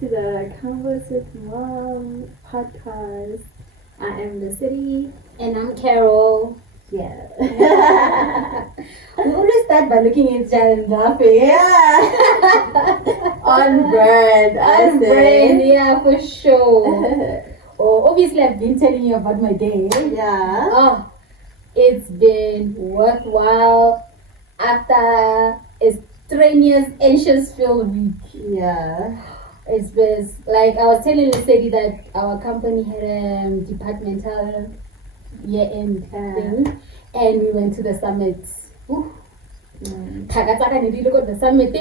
to the Converse with Mom podcast. I am the city. And I'm Carol. Yeah. We always start by looking at each other and laughing. Yeah. On brand. On brand, yeah, for sure. Oh, obviously, I've been telling you about my day. Yeah. Oh, it's been worthwhile after a strenuous, anxious-filled week. Yeah. It's been like I was telling the city that our company had a departmental year-end thing, and we went to the summit. Takataka nidile got the summit.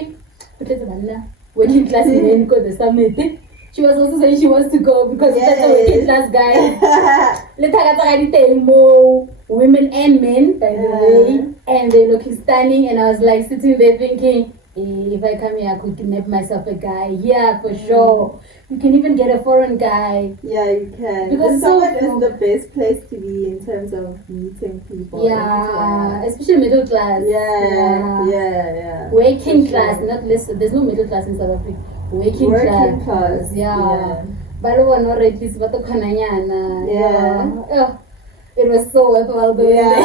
Working class men got the summit. She was also saying she wants to go because that's a working class guy. More women and men, by the way, and they're looking stunning. And I was like sitting there thinking, if I come here, I could kidnap myself a guy. Yeah, for sure. You can even get a foreign guy. Yeah, you can. Because Summit is the best place to be in terms of meeting people. Yeah, especially middle class. Yeah. Working class, not listed. There's no middle class in South Africa. Working class. Yeah. But no at least but yeah. Oh, it was so worthwhile going there.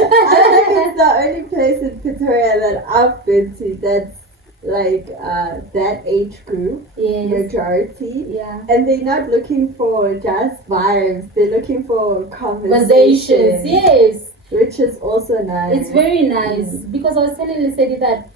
I think it's the only place in Pretoria that I've been to that's like that age group, majority. Yeah. And they're not looking for just vibes, they're looking for conversations. Yes. Which is also nice. It's very nice because I was telling the city that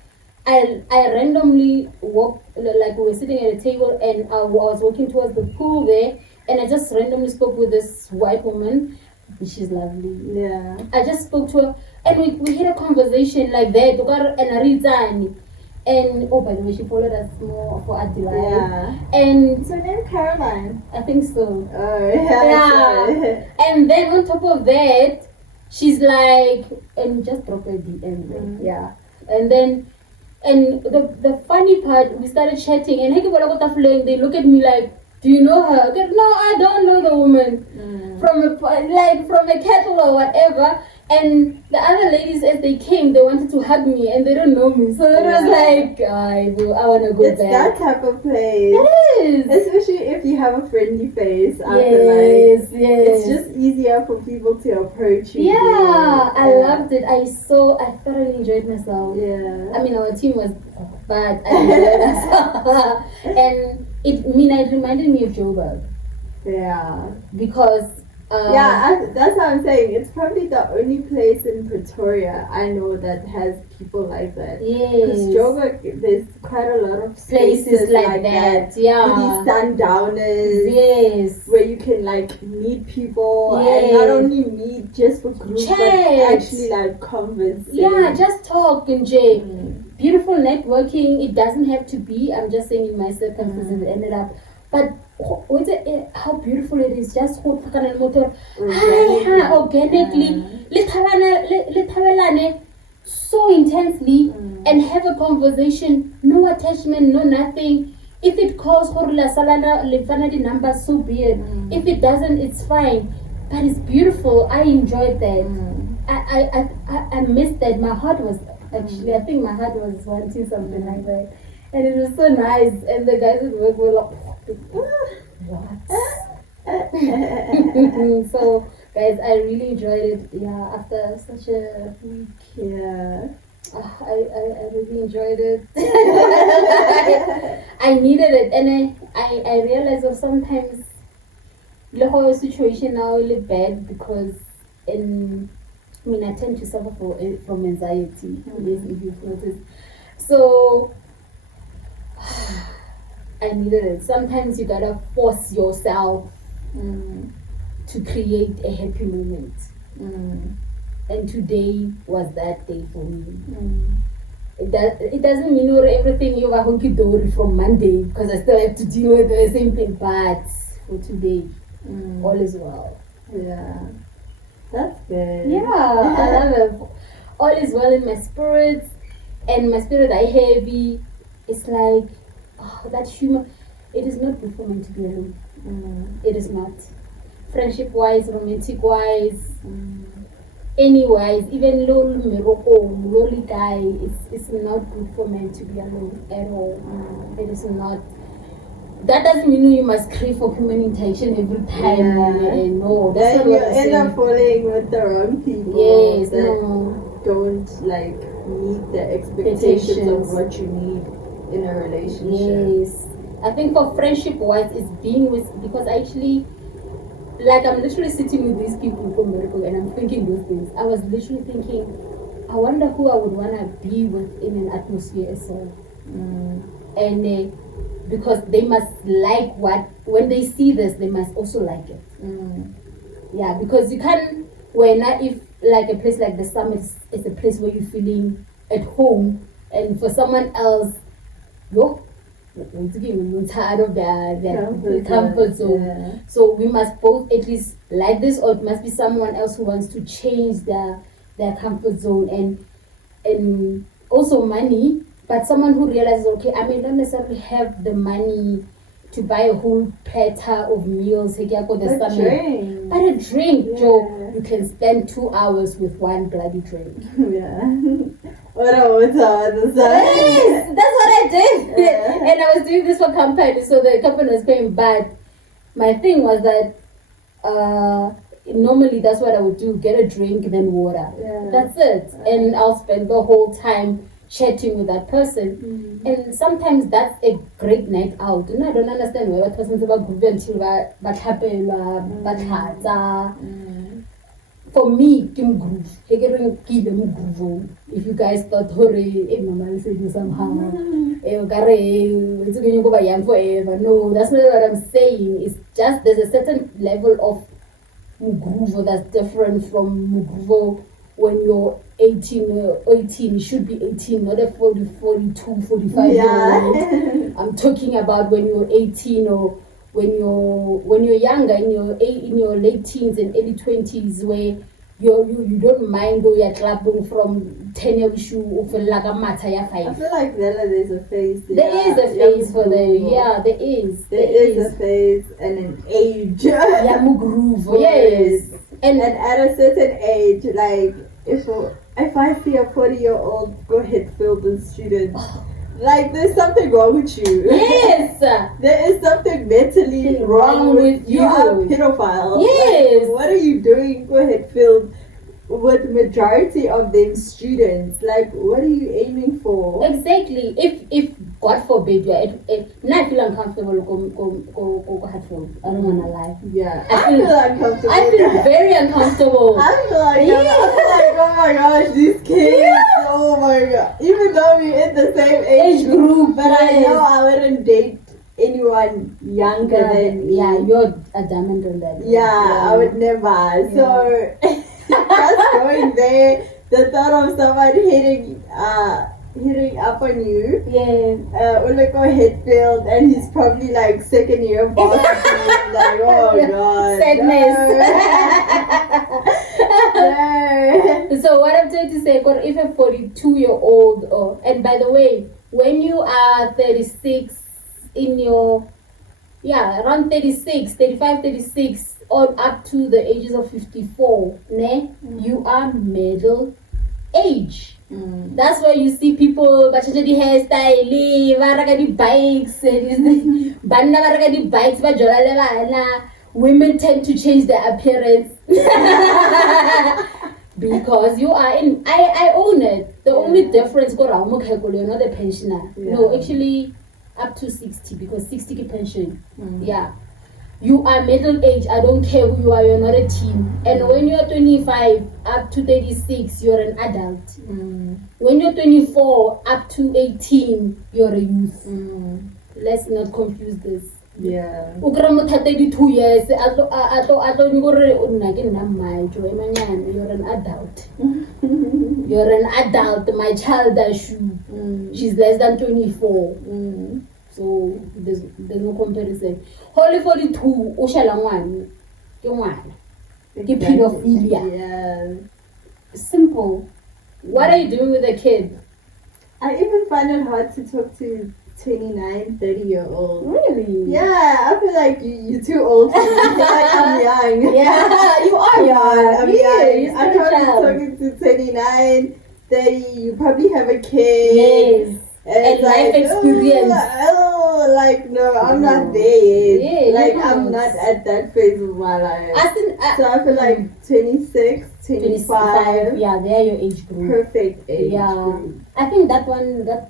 I randomly walked, like we were sitting at a table and I was walking towards the pool there, and I just randomly spoke with this white woman. She's lovely. Yeah. I just spoke to her and we had a conversation like that. And oh, by the way, she followed us more for Adelaide. Yeah. And is her name Caroline? I think so. Oh, yeah. And then on top of that, she's like, and just drop a DM. Yeah. And then, and the funny part, we started chatting, and they look at me like, do you know her? I go, no, I don't know the woman from a kettle or whatever. And the other ladies, as they came, they wanted to hug me, and they don't know me. So it was like, I want to go it's back. It's that type of place. It is. Especially if you have a friendly face. Yes. It's just easier for people to approach you. Yeah, I loved it. I thoroughly enjoyed myself. Yeah. I mean, our team was bad. I enjoyed myself. And it reminded me of Joburg. Yeah. Because that's what I'm saying. It's probably the only place in Pretoria I know that has people like that. Yes. Because Joburg, there's quite a lot of places like that. Yeah. With these sundowners. Yes. Where you can like meet people and not only meet just for groups, but actually like converse. Yeah, just talk and Jay. Beautiful networking. It doesn't have to be. I'm just saying in my circumstances it ended up. But how beautiful it is, just organically, so intensely, and have a conversation, no attachment, no nothing. If it calls the number, so be it. If it doesn't, it's fine. But it's beautiful. I enjoyed that. I missed that. My heart was actually, I think my heart was wanting something like that. And it was so nice. And the guys at work were like, what? So, guys, I really enjoyed it. Yeah, after such a week. Yeah. I really enjoyed it. I needed it. And I realized that sometimes the whole situation now is bad because I tend to suffer from anxiety, if you've noticed. So I needed it. Sometimes you gotta force yourself to create a happy moment. And today was that day for me. It doesn't mean everything you are hunky dory from Monday because I still have to deal with the same thing. But for today, all is well. Yeah, that's good. Yeah, I love it. All is well in my spirit, and my spirit I heavy. It's like that humor. It is not good for me to be alone. It is not. Friendship wise, romantic wise, anyways, even lol miroko, lolly guy, it's not good for men to be alone at all. It is not. That doesn't mean you must crave for human interaction every time. No, that's then not you what I'm end up saying. falling with the wrong people. Yes, that no. don't like meet the expectations of what you need in a relationship. Yes, I think for friendship wise, it's being with, because actually, like, I'm literally sitting with these people from Miracle and I'm thinking those things. I was literally thinking, I wonder who I would want to be with in an atmosphere as well. And because they must like what, when they see this, they must also like it. Yeah, because you can't, if like a place like the Summit is a place where you're feeling at home, and for someone else, you're tired of their comfort zone. Yeah. So we must both at least like this, or it must be someone else who wants to change their comfort zone, and also money, but someone who realizes, okay, I may not necessarily have the money to buy a whole platter of meals. But a drink, Joe, you can spend 2 hours with one bloody drink. Yes, that's what I did. And I was doing this for company, so the company was paying, but my thing was that normally that's what I would do, get a drink, then water. That's it. And I'll spend the whole time chatting with that person. And sometimes that's a great night out. And I don't understand why that person's about groovy until for me, Kim Groove. If you guys thought, mama said you somehow, it's going to go by young forever. No, that's not what I'm saying. It's just there's a certain level of Mugruvo that's different from Mugruvo when you're 18. You should be 18, not a 40, 42, 45 year old. I'm talking about when you're 18, or when you're younger, in your late teens and early 20s, where you don't mind though you're clapping from 10 years old for like a matter. I feel like there's a phase. There is a phase for them. Yeah, there is. There is a phase and an age. Yeah, Mugruvo. Yes. And at a certain age, like if I see a 40-year-old go head filled with students, like there's something wrong with you. Yes. There is something mentally wrong with you. You are a pedophile. Yes. Like, what are you doing? Go ahead, filled with majority of them students. Like, what are you aiming for? Exactly. If God forbid, I feel uncomfortable go Hatfield. I don't wanna lie. Yeah. I feel uncomfortable. I feel very uncomfortable. I feel like oh my gosh, these kids. Yeah. Oh my god. Even though we're in the same age group, but I know I wouldn't date anyone younger than me. Yeah, you're adamant on that. Yeah, I would never. So just going there, the thought of someone hitting up on you. Uleko Hetfield, and he's probably like second year varsity. Like, oh god. Sadness. No. So what I'm trying to say, if a 42-year-old, and by the way, when you are 36 around 36, 35, 36, or up to the ages of 54, you are middle age. That's why you see people bachangedi hairstyle, varagadi bikes, women tend to change their appearance. Because you are in, I own it. The only difference, you're not a pensioner. No, actually up to 60, because 60 pension. Yeah. You are middle age. I don't care who you are, you're not a teen. And when you're 25 up to 36, you're an adult. When you're 24 up to 18, you're a youth. Let's not confuse this. Yeah. You're an adult. You're an adult. My child she's less than 24. So there's no comparison. Holy 42, pedophilia. Yeah. Simple. What are you doing with a kid? I even find it hard to talk to 29, 30-year-old. Really? Yeah, I feel like you're too old for me. I feel like I'm young. Yeah, you are young. I'm Yeah, young. you're I'm still a probably child. talking to 29, 30. You probably have a kid. Yes. And And life experience. Like, no, I'm not there yet. Yeah, Like, you're I'm not. not at that phase of my life. So I feel like 26, 25. Yeah, they're your age group. Perfect age Yeah. group. I think that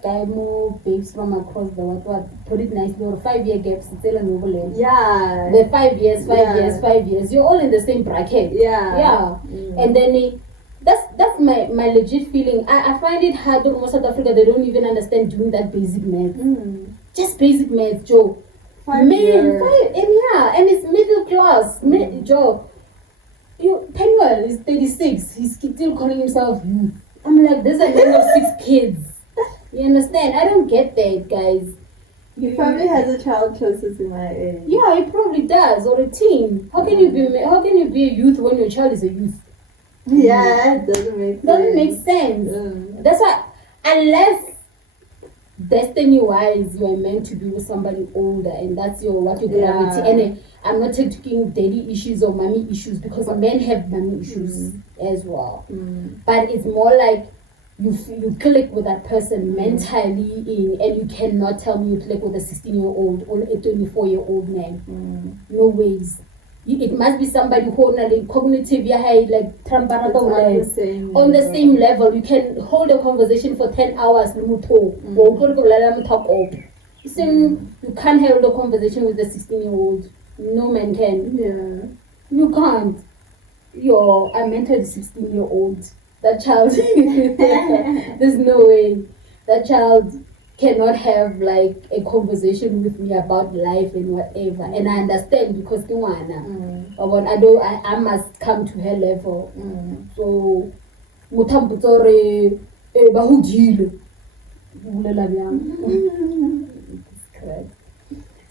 guy more babes from across the what put it nicely, or 5-year gaps, it's still an overlap. Yeah. The 5 years, 5 Yeah. years, 5 years. You're all in the same bracket. Yeah. Yeah. And then that's my legit feeling. I find it hard in South Africa, they don't even understand doing that basic math. Just basic math, Joe. 5 years. And it's middle class. Joe, Penwell is 36. He's still calling himself youth. I'm like, there's a man of 6 kids. You understand? I don't get that, guys. He probably has a child closer to my age. Yeah, he probably does, or a teen. How can you be a youth when your child is a youth? Yeah, it doesn't make sense. Doesn't make sense. That's why, unless destiny-wise you are meant to be with somebody older, and that's what your gravity. And I'm not taking daddy issues or mommy issues, because men have mommy issues as well. But it's more like you click with that person mentally, and you cannot tell me you click with a 16-year-old or a 24-year-old man. No ways. It must be somebody who like cognitive, like on the same level. You can hold a conversation for 10 hours. You can't hold a conversation with a 16-year-old. No man can. Yeah. You can't. I mentored a 16-year-old. That child, there's no way. That child cannot have like a conversation with me about life and whatever. And I understand, because I must come to her level. So mutambutore bahudile.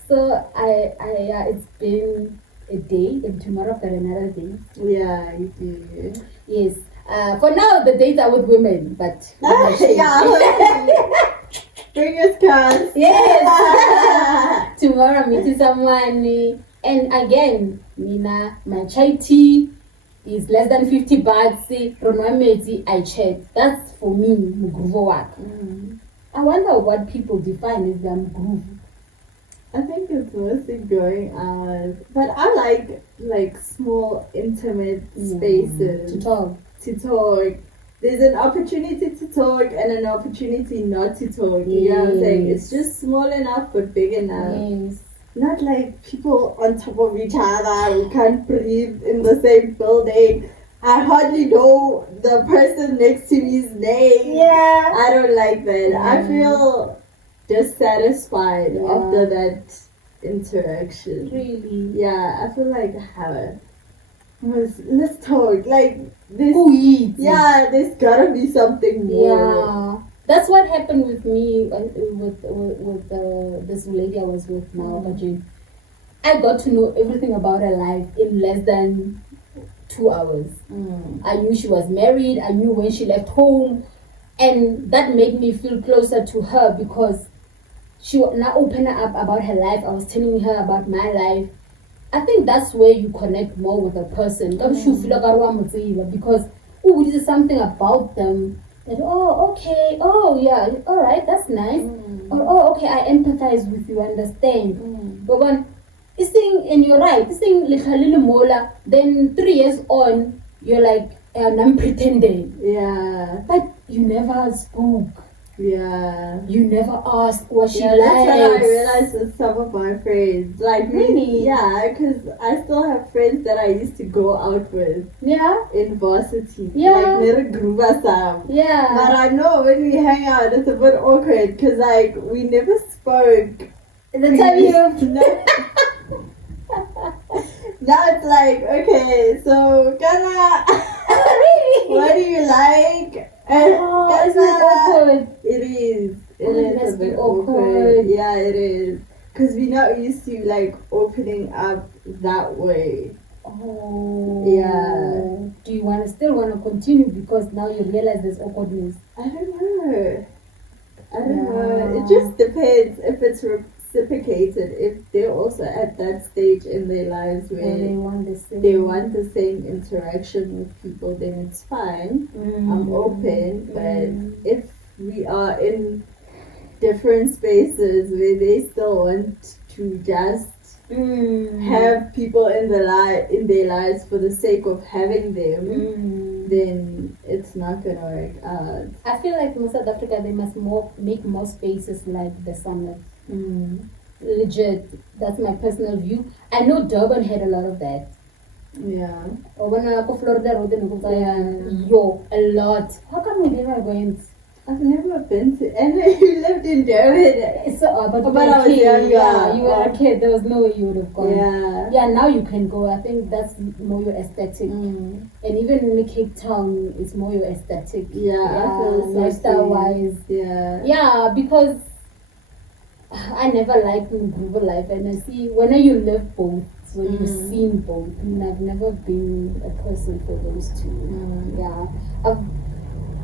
So it's been a day, and tomorrow for another day. Yeah, you do. Yes. For now, the dates are with women, but fingers crossed. Yes. Tomorrow I'm meeting someone, and again, my chai tea is less than $50. I checked. That's for me, mugruvo work. I wonder what people define as their groove. I think it's mostly going out, but I like small, intimate spaces to talk. There's an opportunity to talk and an opportunity not to talk. You know what I'm saying? It's just small enough but big enough. Yes. Not like people on top of each other who can't breathe in the same building. I hardly know the person next to me's name. Yeah. I don't like that. I feel dissatisfied after that interaction. Really? Yeah, I feel like let's talk. Like this. Yeah, there's gotta be something more. Yeah, that's what happened with me with this lady I was with now, Bajin. I got to know everything about her life in less than 2 hours. I knew she was married. I knew when she left home, and that made me feel closer to her, because she was now opening up about her life. I was telling her about my life. I think that's where you connect more with a person. Because this is something about them that, okay, yeah, all right, that's nice. Or, okay, I empathize with you, understand. But when this thing, and you're right, this thing, then 3 years on, you're like, I'm pretending. Yeah. But you never spoke. Yeah. You never asked what she likes. That's what I realized with some of my friends. Like, really? Yeah, because I still have friends that I used to go out with. Yeah. In varsity. Yeah. Like, yeah. But I know when we hang out, it's a bit awkward, because, like, we never spoke. The time you Now it's like, okay, so really? what do you like? Isn't it awkward? It is. It is a bit awkward. Yeah, it is. Because we're not used to like opening up that way. Oh. Yeah. Do you still want to continue, because now you realize there's awkwardness? I don't know. I don't know. It just depends if it's reciprocated. If they're also at that stage in their lives where they want the same. they want the same interaction with people, then it's fine. I'm open. But if we are in different spaces where they still want to just have people in their lives for the sake of having them, then it's not gonna work out. I feel like in South Africa they must make more spaces like the Summit. Legit, that's my personal view. I know Durban had a lot of that. Yeah. Or when I go Florida Road and a lot. How come we never went? I've never been to, and you lived in Durban. So, but I was young, yeah, you were a kid. There was no way you would have gone. Yeah. Yeah, now you can go. I think that's more your aesthetic. And even in Cape Town, it's more your aesthetic. Yeah, I feel so lifestyle wise. Yeah. Yeah, because I never liked Ngruber life, and I see when you live both, so you've seen both. And I've never been a person for those two. Yeah,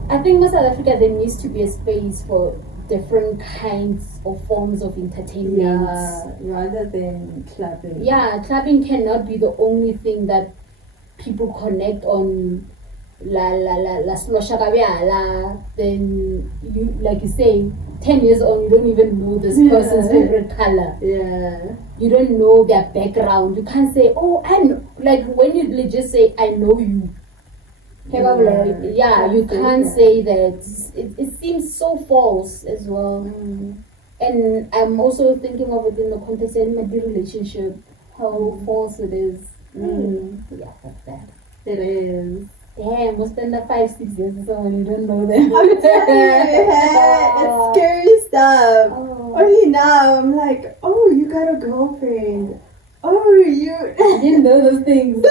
I think in South Africa there needs to be a space for different kinds of forms of entertainment. Yeah, rather than clubbing. Yeah, clubbing cannot be the only thing that people connect on. La sloshakabiala. Then you, like you say, 10 years on, you don't even know this person's favorite color. Yeah. You don't know their background. You can't say, oh, I know. Like when you just say, I know you. Yeah, you can't say that. It seems so false as well. And I'm also thinking of it in the context of the relationship, how false it is. Yeah, that's bad. It is. Damn, we'll spend 5-6 years with someone you don't know them. I'm telling you, it's scary stuff. Only now I'm like, oh, you got a girlfriend. Oh, I didn't know those things.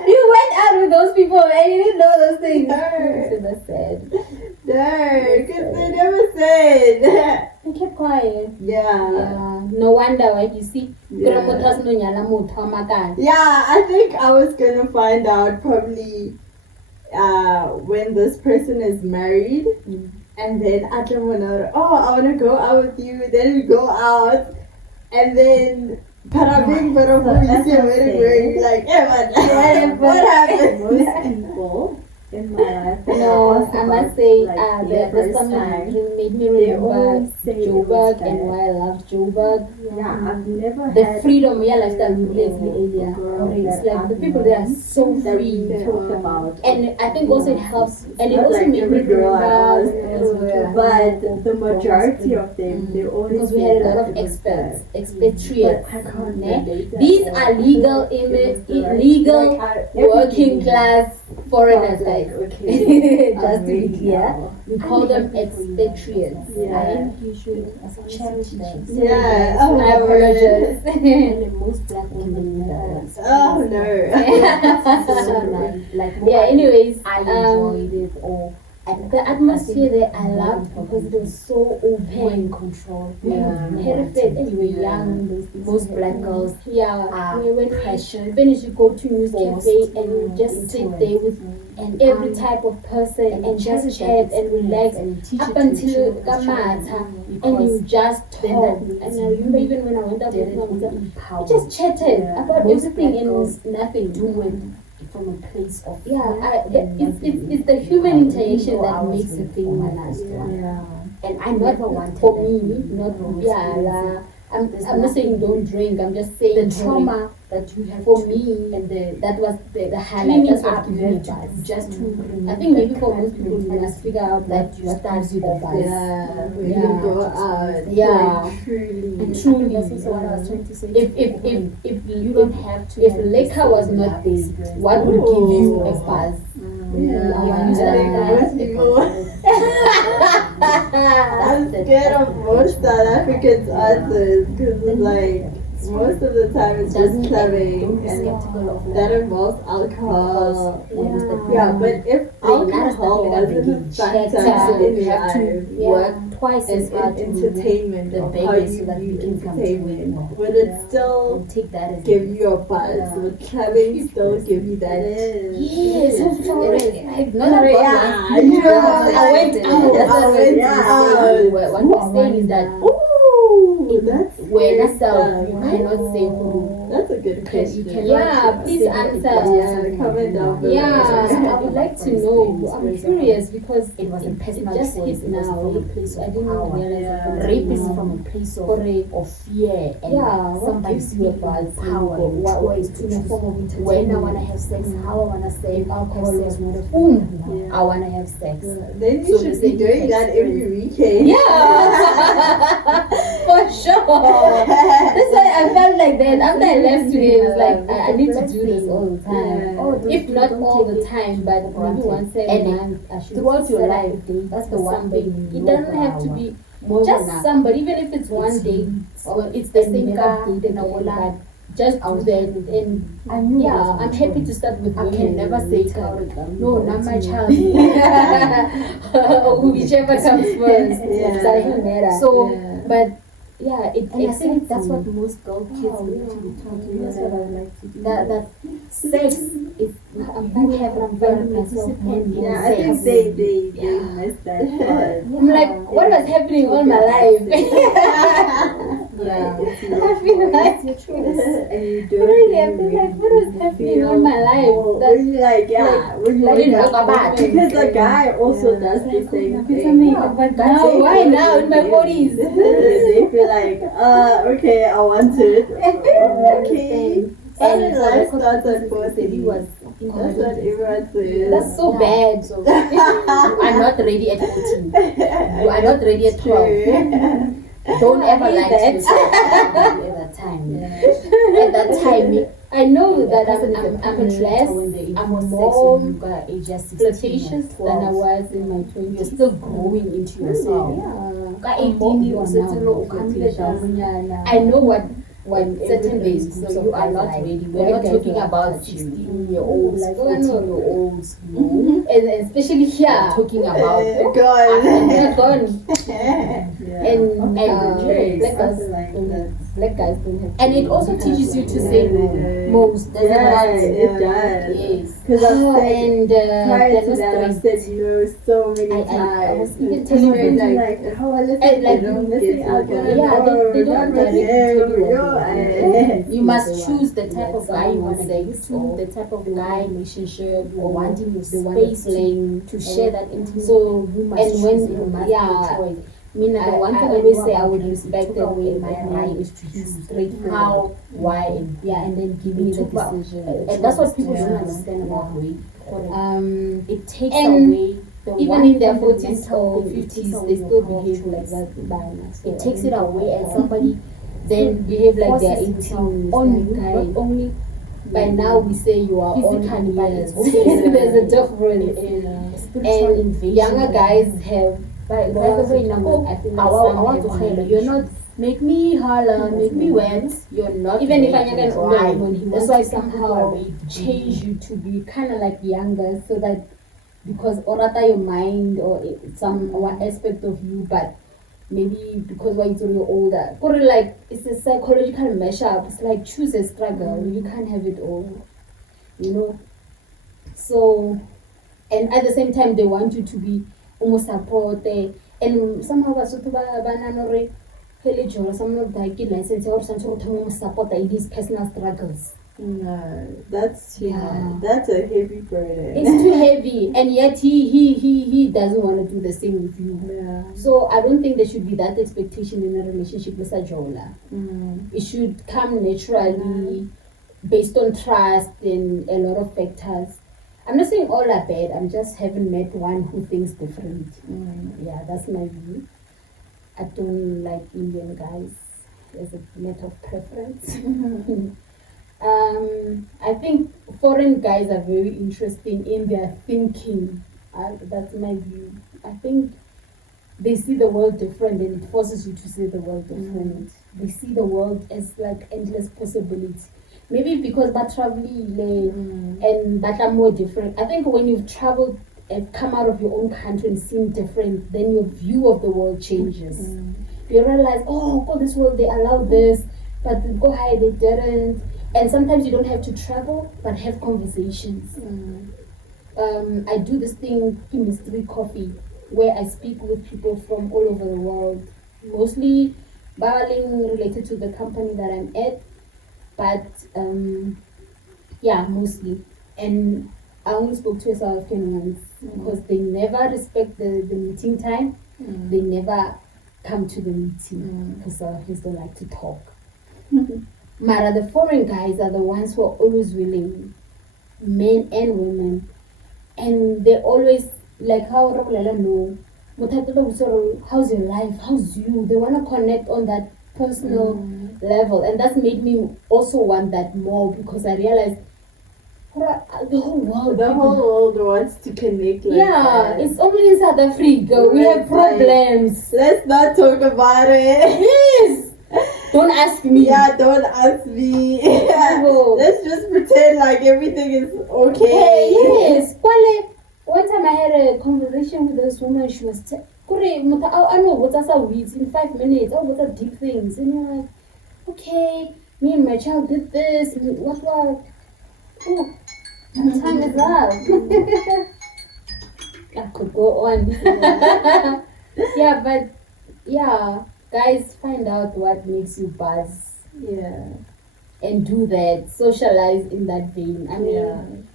You went out with those people and you didn't know those things. So that's sad. No, because they never said. They kept quiet. Yeah. No wonder, right? You see, Yeah, I think I was gonna find out probably when this person is married, and then I don't wanna. Oh, I wanna go out with you. Then we go out, and then. Parabing, pero who you see wearing like, what happened? Most people in my life. No, I must say, the song made me remember Joburg and why I love Joburg. Yeah, I've never the had freedom, like that we live in India. It's like the people there are so free. talk about. And I think also it helps, and it Not also like made me every girl I remember. but the majority of them, they always Because we had a lot of experts, expatriates. I can't Ne? relate that. These are legal working class foreigners, guys. Okay. Just to be clear, we call them expatriates. Yeah. I think you should cherish them. Yeah, I apologize. And most black women Oh no. so nice. Like Yeah, anyways, I enjoyed it or the atmosphere there I loved because it was so open. control. Perfect. And you were young. Most black girls When passion, we finish, you go to news forced cafe and you just sit into there it. with and every type of person and just chat and relax up until Kamata and you just talk. And I remember even when I went out with my mother, we just chatted about everything and it was nothing. do it from a place of It's the human interaction that makes it thing. Yeah. And I never not wanted for that me, feeling. not I'm not saying don't drink. I'm just saying the trauma that you have for to, me, and that was the highlight. cleaning That's up what gives you me have to buzz. just to I think maybe for most people, you must figure out that that you what start gives you the off buzz. with. Yeah, when Yeah. you go out, Yeah. like, truly. Truly, That's also what I was trying to say. if you don't have to. if have liquor this was not there, experience. what would give you a Ooh. buzz? Yeah, Yeah. I think most people. I'm scared of most South Africans answers because it's like most of the time it's just clubbing Don't be and skeptical of that involves alcohol. Yeah. Yeah, but if alcohol wasn't a factor in you have to life work twice as and hard in to entertainment, the of baby how so you that view you can come to it. entertainment, would it still take that as give you a buzz? Would clubbing still give you that? Yes, It is. I Like, not about Yeah, once. you know, I went out. That's I what went I'm out. saying. What I'm saying is that Ooh, that's when good yourself, stuff. you cannot say who. That's a good question. You cannot Yeah, please say answer. Yeah, comment down below. Yeah, I would like to know. I'm curious because It was a personal just choice. hit It was now. from a place I of didn't power. realize Yeah. it. Rape is from a place Correct. of fear and Yeah, what somebody gives you a speaking buzz with when power you go- and what choice is to in a choose form of when I entertainment. want to have sex, how I want to say, If alcohol have was sex, not a whom Yeah. I want to have sex. Then you So should you be say doing you that every weekend. Yeah, for sure. That's why I felt like that after I left today, it was like I need to do this all the time. Yeah. Oh, If not don't all take the it time, but for maybe granted. once a And month, I should throughout your set up life, a date that's the with one somebody. thing you It know doesn't have to about be More just than somebody, even if it's one It's day you. or it's the same Never car, dated no, a but lot. just I do was that. happy. And I knew it yeah, was my I'm happy choice. to start with I women can never say later. no, not my child. Whichever comes first. Yeah. It doesn't matter. So, Yeah. but yeah, it And I excites think that's me. what most girl kids Oh, need yeah. to be taught. That's what I would like to do. That sex is I'm you have a very participant in Yeah, I think sex. they Yeah. missed that part. I'm like, what was happening all my life? Yeah. I feel like It's your choice. And you don't really, I feel like what was happening all my life? That when you like, yeah, when you like, wake talk up, about because a it. guy also Yeah. does the same It's thing. amazing, but now, why now in my 40s? They feel like, okay, I want it. Okay. And And for life the starts at he 40. was That's what everyone says. That's so Yeah. bad. So you are not ready at 14. You are not ready at 12. Don't ever I hate lie to that. yourself at that time. At that time, I know that person I'm is less, when they I'm enforce sex more when you got age just 16 flirtatious or than I 12. was in my You're 20s. still growing into yourself. Yeah. Ka I'm more 18, you more settle now, low, more come flirtatious. down. Yeah, I know what When certain everything, days so you are not ready. We're not talking about 16-year-olds, Like, oh, I know. 14-year-olds. No. and especially here. We're talking about God. They're gone. Yeah. And yes, black guys something like don't that. have, black guys don't have. And it also teaches you to say no. Most doesn't Yeah, it? it does. Yes. Because I've said, And prior they're to not that, I've straight. said no so many I times. was even telling Friends them, like, how I listen, and, like, they don't you get are it. gonna- yeah, they don't not with directly him, tell you what yo, they want. You must choose the type of guy you want to sex date to, or the type of guy relationship or wanting your the one space playing to share that intimacy. So you must and choose when it. You must yeah, choice. I mean, The one I thing I always know say I about would you, respect you the took away way my my right is to to choose choose straightforward. how, why, and Yeah, and then give me the took out- decision. and that's what people Yeah. don't understand about rape. It Takes And away the even one in their fundamental 40s or thing, it takes 50s, away they your still power of behave like choice. that. By now. So It takes I it think away, and that- somebody then behave like they're forces 18 himself on on you. you, Not not only by now we say you are physically, on but years. it's also There's a difference. spiritual And invasion. younger guys have. By the way, now, I feel I like some want to have highlight. more You're not make me holler, make me wet. You're not even if ready I can to try. woman, he That's wants why to some people somehow are raped. change you to be kind of like younger, so that because orata your mind or some one aspect of you, but maybe because when you're older, but like it's a psychological mashup. It's like choose a struggle. You can't have it all, you know. So, and at the same time, they want you to be almost supported. And somehow, Basotho ba nanore hele jolo someone like get license or something to support in his personal struggles. No, that's too Yeah. much. That's a heavy burden. It's too heavy, and yet he doesn't want to do the same with you. Yeah. So I don't think there should be that expectation in a relationship with Sajola. It should come naturally, based on trust and a lot of factors. I'm not saying all are bad. I just haven't met one who thinks different. Yeah, that's my view. I don't like Indian guys as a matter of preference. I think foreign guys are very interesting in their thinking. That's my view. I think they see the world different, and it forces you to see the world different. They see the world as like endless possibility. Maybe because they're traveling and that are more different. I think when you've traveled and come out of your own country and seen different, then your view of the world changes. You realize, oh, God, this world, they allowed this, but go high, they didn't. And sometimes you don't have to travel, but have conversations. I do this thing, Mystery Coffee, where I speak with people from all over the world, mostly barling related to the company that I'm at, but yeah, mostly. And I only spoke to a South African once because they never respect the meeting time. They never come to the meeting because South Africans don't like to talk. Mara, the foreign guys are the ones who are always willing, men and women, and they always like how no, how's your life, how's you? They want to connect on that personal level, and that's made me also want that more because I realized the whole world wants to connect. Like yeah, that. it's only in South Africa we have problems. Let's not talk about it. Yes. Don't ask me. Yeah, don't ask me. No. Let's just pretend like everything is okay. Hey, yes. One time I had a conversation with this woman. She was I know what's in 5 minutes. Oh, what are deep things? And you're like, okay, me and my child did this. What? Oh, my time is up. I could go on. Yeah, but yeah. Guys, find out what makes you buzz. Yeah. And do that. Socialize in that vein. I mean,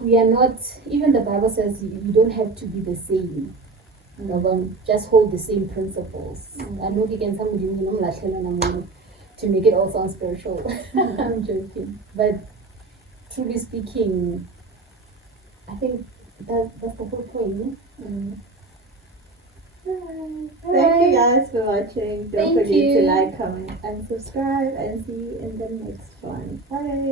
we are not, even the Bible says you don't have to be the same. Just hold the same principles. I know you can to make it all sound spiritual. I'm joking. But truly speaking, I think that's the whole point. Thank you guys for watching. Don't Thank forget you. to like, comment, and subscribe, and see you in the next one. Bye.